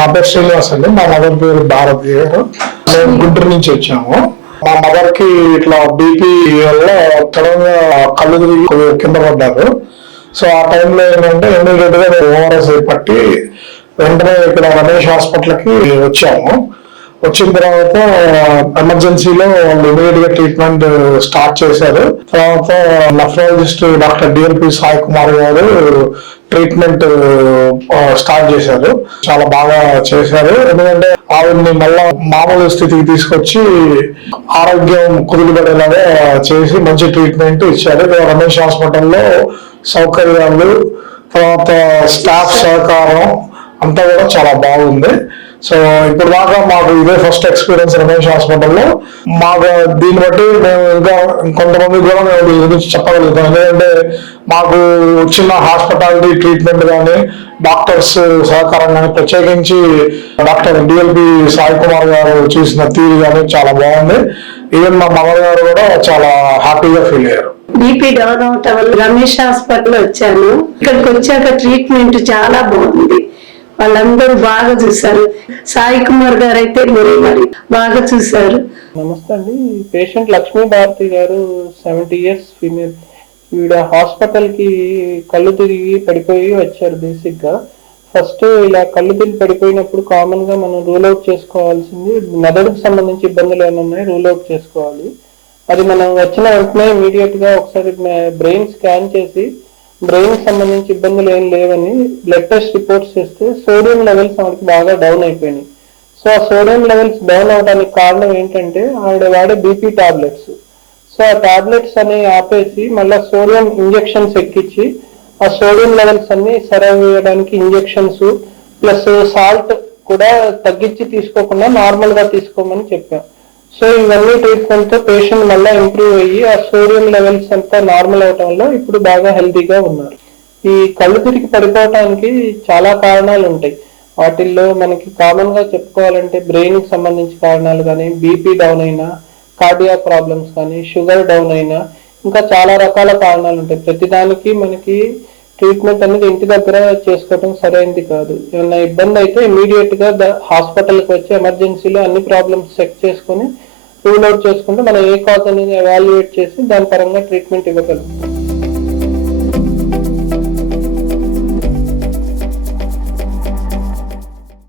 నా పేరు శ్రీనివాస్ అండి, మా మదర్ పేరు భారతి గారు. మేము గుంటూరు నుంచి వచ్చాము. మా మదర్ కి ఇట్లా బీపీ వల్ల సడన్ గా కళ్ళు తిరిగి కింద పడ్డారు. సో ఆ టైంలో ఏంటంటే ఇమీడియట్ గా ఓఆర్ఎస్ పట్టి వెంటనే ఇక్కడ రమేష్ హాస్పిటల్ కి వచ్చాము. వచ్చిన తర్వాత ఎమర్జెన్సీలో వాళ్ళు ఇమీడియట్ గా ట్రీట్మెంట్ స్టార్ట్ చేశారు. తర్వాత nephrologist doctor DLP Sai Kumar గారు ట్రీట్మెంట్ స్టార్ట్ చేశారు. చాలా బాగా చేశారు. ఎందుకంటే ఆవిడ్ని మళ్ళా మామూలు స్థితికి తీసుకొచ్చి ఆరోగ్యం కుదులుపడేలాగా చేసి మంచి ట్రీట్మెంట్ ఇచ్చారు. రమేష్ హాస్పిటల్లో సౌకర్యాలు, తర్వాత స్టాఫ్ సహకారం అంతా కూడా చాలా బాగుంది. సో ఇప్పుడు దాకా మాకు ఇదే ఫస్ట్ ఎక్స్పీరియన్స్ రమేష్ హాస్పిటల్లో. మాకు దీన్ని బట్టి మేము ఇంకా కొంతమంది కూడా మేము దీని గురించి చెప్పగలుగుతాం. ఎందుకంటే మాకు చిన్న హాస్పిటాలిటీ ట్రీట్మెంట్ కానీ, డాక్టర్స్ సహకారం కానీ, ప్రత్యేకించి డాక్టర్ డిఎల్పి సాయి కుమార్ గారు చూసిన తీరు కానీ చాలా బాగుంది. ఈవెన్ మా మదర్ గారు కూడా చాలా హ్యాపీగా ఫీల్ అయ్యారు. బీపీ డౌన్ అవటం వల్ల రమేష్ హాస్పిటల్ వచ్చాను. ఇక్కడికి వచ్చాక ట్రీట్మెంట్ చాలా బాగుంది. వాళ్ళందరూ బాగా చూసారు. సాయి కుమార్ గారు అయితే మరి బాగా చూసారు. నమస్తే అండి. పేషెంట్ లక్ష్మీ భారతి గారు 70 years ఫీమేల్. ఈవిడ హాస్పిటల్ కి కళ్ళు తిరిగి పడిపోయి వచ్చారు. బేసిక్ గా ఫస్ట్ ఇలా కళ్ళు తిరిగి పడిపోయినప్పుడు కామన్ గా మనం రూల్ అవుట్ చేసుకోవాల్సింది మెదడుకు సంబంధించి ఇబ్బందులు ఏమైనా ఉన్నాయి రూల్ అవుట్ చేసుకోవాలి. అది మనం వచ్చిన వెంటనే ఇమీడియట్ గా ఒకసారి బ్రెయిన్ స్కాన్ చేసి బ్రెయిన్ సంబంధించి ఇబ్బందులు ఏం లేవని బ్లడ్ టెస్ట్ రిపోర్ట్స్ చేస్తే సోడియం లెవెల్స్ ఆవిడకి బాగా డౌన్ అయిపోయినాయి. సో ఆ సోడియం లెవెల్స్ డౌన్ అవడానికి కారణం ఏంటంటే ఆవిడ వాడే బీపీ టాబ్లెట్స్. సో ఆ టాబ్లెట్స్ అని ఆపేసి మళ్ళీ సోడియం ఇంజెక్షన్స్ ఎక్కించి ఆ సోడియం లెవెల్స్ అన్ని సర్వ్ చేయడానికి ఇంజెక్షన్స్ ప్లస్ సాల్ట్ కూడా తగ్గించి తీసుకోకుండా నార్మల్ గా తీసుకోమని చెప్పాం. సో ఇవన్నీ ట్రీట్మెంట్ తో పేషెంట్ మళ్ళీ ఇంప్రూవ్ అయ్యి ఆ సోడియం లెవెల్స్ అంతా నార్మల్ అవటం వల్ల ఇప్పుడు బాగా హెల్తీగా ఉన్నారు. ఈ కళ్ళు తిరిగి పడిపోవటానికి చాలా కారణాలు ఉంటాయి. వాటిల్లో మనకి కామన్ గా చెప్పుకోవాలంటే బ్రెయిన్ కి సంబంధించి కారణాలు కానీ, బీపీ డౌన్ అయినా, కార్డియాక్ ప్రాబ్లమ్స్ కానీ, షుగర్ డౌన్ అయినా, ఇంకా చాలా రకాల కారణాలు ఉంటాయి. ప్రతిదానికి మనకి ట్రీట్మెంట్ అనేది ఇంటి దగ్గర చేసుకోవడం సరైనది కాదు. ఏమన్నా ఇబ్బంది అయితే ఇమీడియట్ గా హాస్పిటల్కి వచ్చి ఎమర్జెన్సీలో అన్ని ప్రాబ్లమ్స్ చెక్ చేసుకుని రూల్ అవుట్ చేసుకుంటే మనం ఏ కాజ్ అనేది ఎవాల్యుయేట్ చేసి దాని పరంగా ట్రీట్మెంట్ ఇవ్వగలుగుతాం.